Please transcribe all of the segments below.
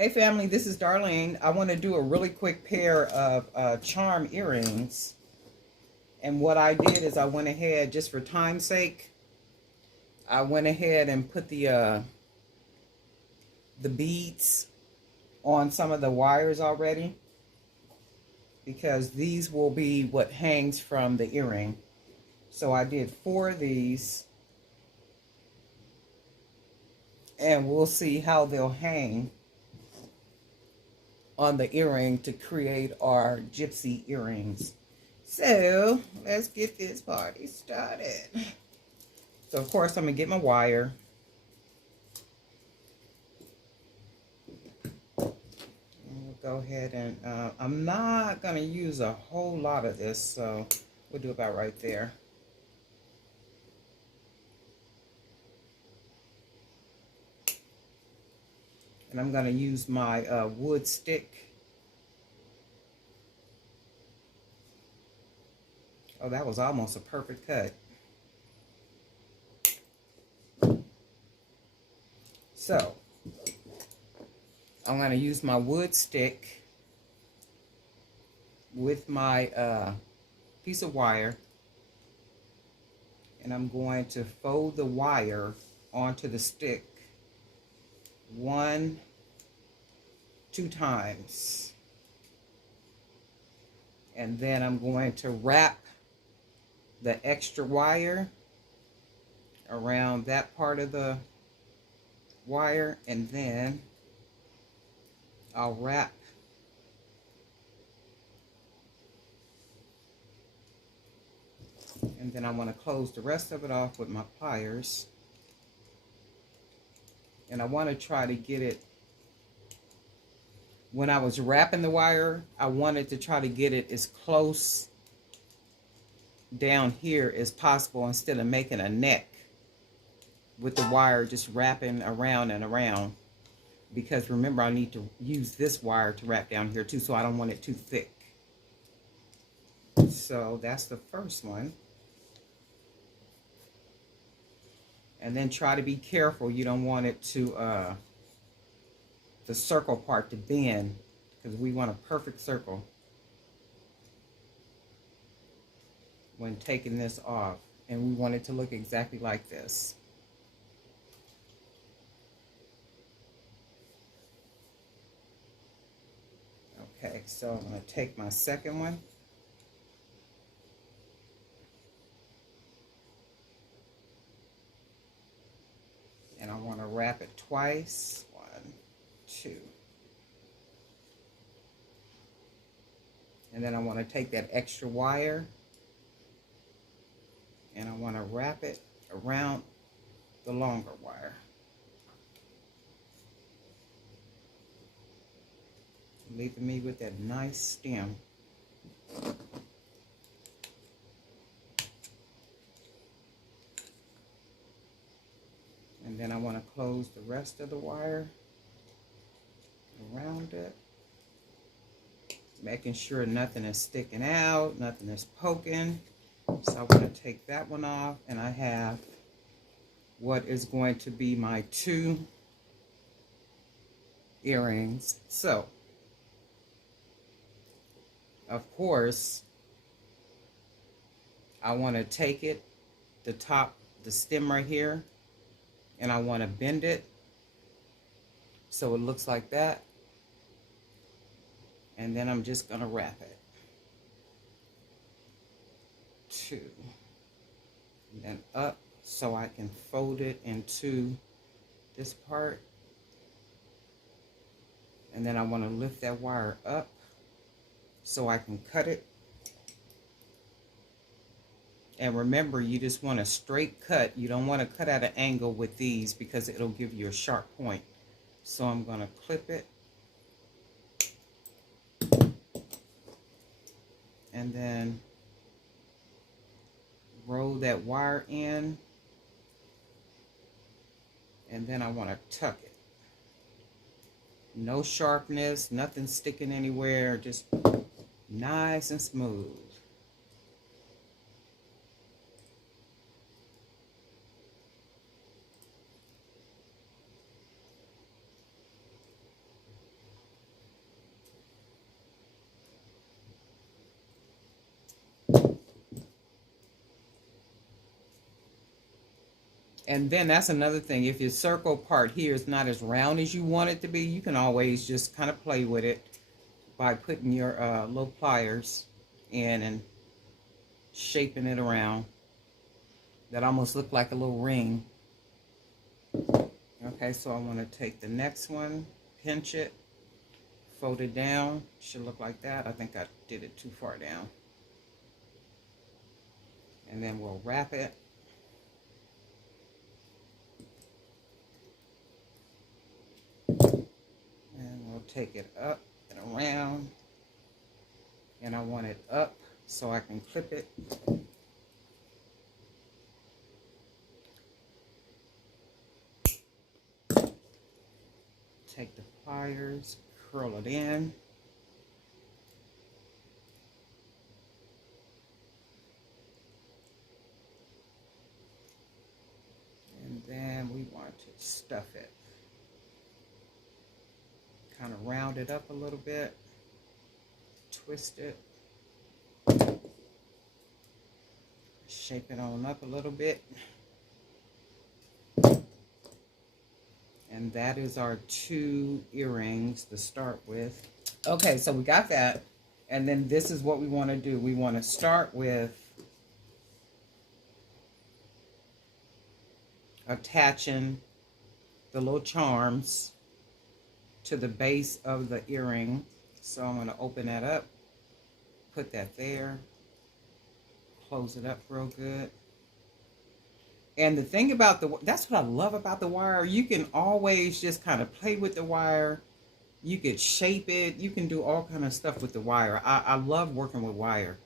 Hey family, this is Darlene. I want to do a really quick pair of charm earrings. And what I did is I went ahead, just for time's sake, I went ahead and put the beads on some of the wires already, because these will be what hangs from the earring. So I did 4 of these, and we'll see how they'll hang on the earring to create our gypsy earrings. So let's get this party started. So of course I'm gonna get my wire. And we'll go ahead and I'm not gonna use a whole lot of this, so we'll do about right there. And I'm gonna use my wood stick. Oh, that was almost a perfect cut. So I'm going to use my wood stick with my piece of wire, and I'm going to fold the wire onto the stick 2 times, and then I'm going to wrap the extra wire around that part of the wire, and then I'll wrap and then I want to close the rest of it off with my pliers, and I want to try to get it, when I was wrapping the wire, I wanted to try to get it as close down here as possible, instead of making a neck with the wire just wrapping around and around, because remember, I need to use this wire to wrap down here too, so I don't want it too thick. So that's the first one. And then try to be careful, you don't want it to the circle part to bend, because we want a perfect circle when taking this off, and we want it to look exactly like this. Okay, so I'm going to take my second one, and I want to wrap it twice. 1, 2. And then I want to take that extra wire and I want to wrap it around the longer wire, leaving me with that nice stem. And then I want to close the rest of the wire around it, making sure nothing is sticking out, nothing is poking. So I'm going to take that one off, and I have what is going to be my 2 earrings. So, of course, I want to take it, the top, the stem right here, and I want to bend it so it looks like that. And then I'm just going to wrap it. 2. And then up so I can fold it into this part. And then I want to lift that wire up so I can cut it. And remember, you just want a straight cut. You don't want to cut at an angle with these, because it'll give you a sharp point. So I'm going to clip it. And then roll that wire in. And then I want to tuck it. No sharpness, nothing sticking anywhere, just nice and smooth. And then that's another thing. If your circle part here is not as round as you want it to be, you can always just kind of play with it by putting your little pliers in and shaping it around. That almost look like a little ring. Okay, so I want to take the next one, pinch it, fold it down. Should look like that. I think I did it too far down. And then we'll wrap it. And we'll take it up and around. And I want it up so I can clip it. Take the pliers, curl it in. And then we want to stuff it. Kind of round it up a little bit. Twist it. Shape it on up a little bit. And that is our 2 earrings to start with. Okay, so we got that. And then this is what we want to do. We want to start with attaching the little charms to the base of the earring. So I'm going to open that up, put that there, close it up real good. And the thing about that's what I love about the wire. You can always just kind of play with the wire. You could shape it. You can do all kind of stuff with the wire. I love working with wire.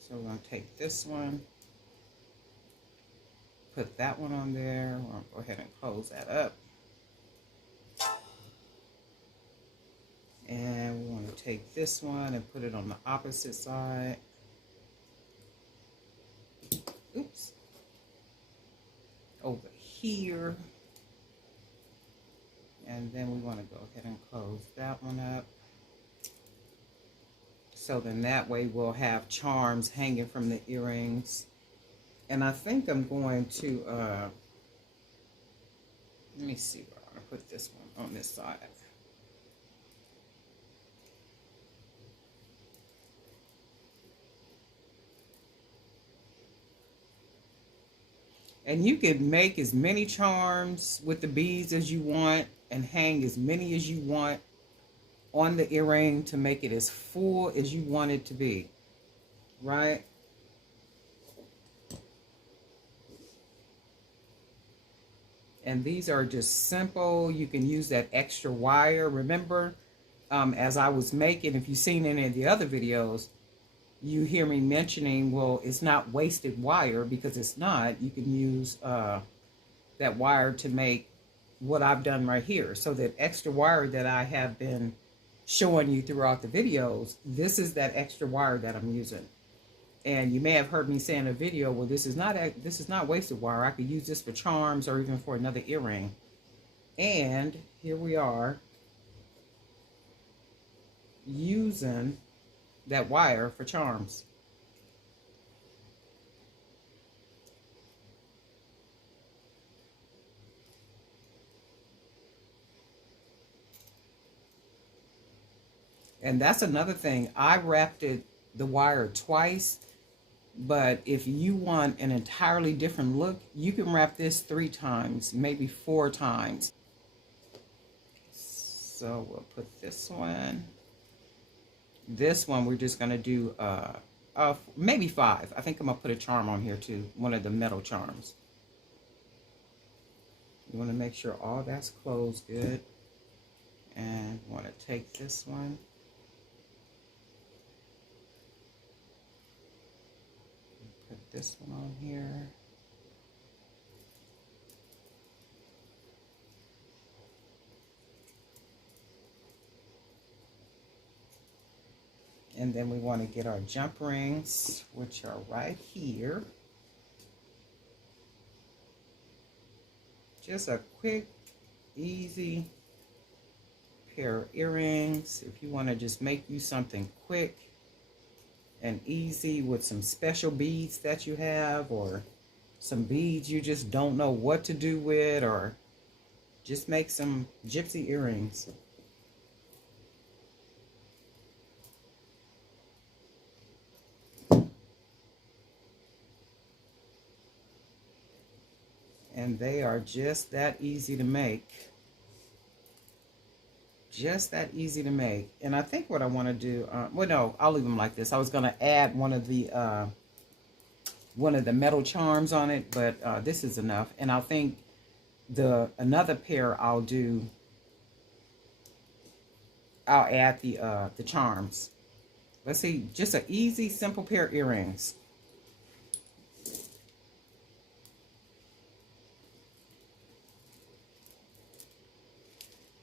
So we're going to take this one, put that one on there. We're going to go ahead and close that up. And we want to take this one and put it on the opposite side. Oops. Over here. And then we want to go ahead and close that one up. So then that way we'll have charms hanging from the earrings. And I think I'm going to, let me see where I'm going to put this one on this side. And you can make as many charms with the beads as you want and hang as many as you want on the earring to make it as full as you want it to be, right? And these are just simple. You can use that extra wire. Remember, as I was making, if you've seen any of the other videos, you hear me mentioning, well, it's not wasted wire, because it's not. You can use that wire to make what I've done right here. So that extra wire that I have been showing you throughout the videos, this is that extra wire that I'm using. And you may have heard me say in a video, well, this is not wasted wire. I could use this for charms or even for another earring. And here we are using that wire for charms. And that's another thing. I wrapped the wire twice, but if you want an entirely different look, you can wrap this 3 times, maybe 4 times. So we'll put this one. This one we're just going to do maybe 5. I think I'm going to put a charm on here too, one of the metal charms. You want to make sure all that's closed good. And want to take this one. Put this one on here. And then we want to get our jump rings, which are right here. Just a quick, easy pair of earrings. If you want to just make you something quick and easy with some special beads that you have, or some beads you just don't know what to do with, or just make some gypsy earrings. And they are just that easy to make. Just that easy to make. And I think what I want to do, well, no, I'll leave them like this. I was going to add one of the metal charms on it, but this is enough. And I think another pair I'll add the charms. Let's see, just an easy, simple pair of earrings.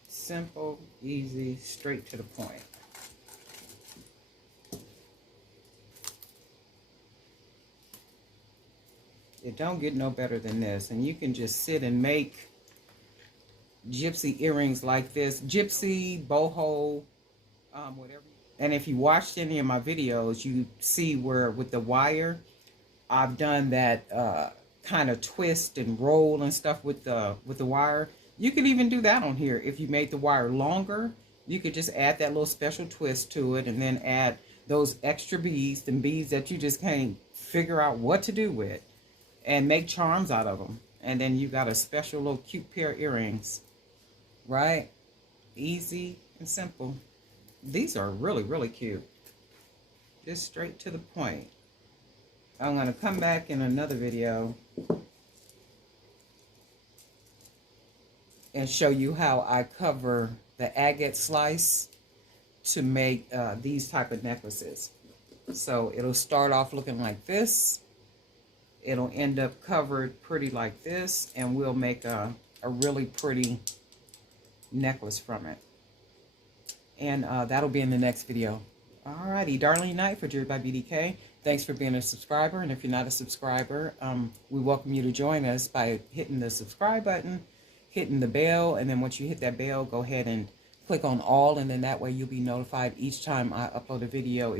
Simple, easy, straight to the point. It don't get no better than this. And you can just sit and make gypsy earrings like this. Gypsy, boho, whatever. And if you watched any of my videos, you see where with the wire, I've done that kind of twist and roll and stuff with the wire. You could even do that on here. If you made the wire longer, you could just add that little special twist to it and then add those extra beads and beads that you just can't figure out what to do with, and make charms out of them. And then you got a special little cute pair of earrings, right? Easy and simple. These are really, really cute. Just straight to the point. I'm going to come back in another video and show you how I cover the agate slice to make these type of necklaces. So it'll start off looking like this. It'll end up covered pretty like this, and we'll make a really pretty necklace from it. And that'll be in the next video. Alrighty, Darlene Knight for Jewelry by BDK. Thanks for being a subscriber, and if you're not a subscriber, we welcome you to join us by hitting the subscribe button, hitting the bell, and then once you hit that bell, go ahead and click on all, and then that way you'll be notified each time I upload a video.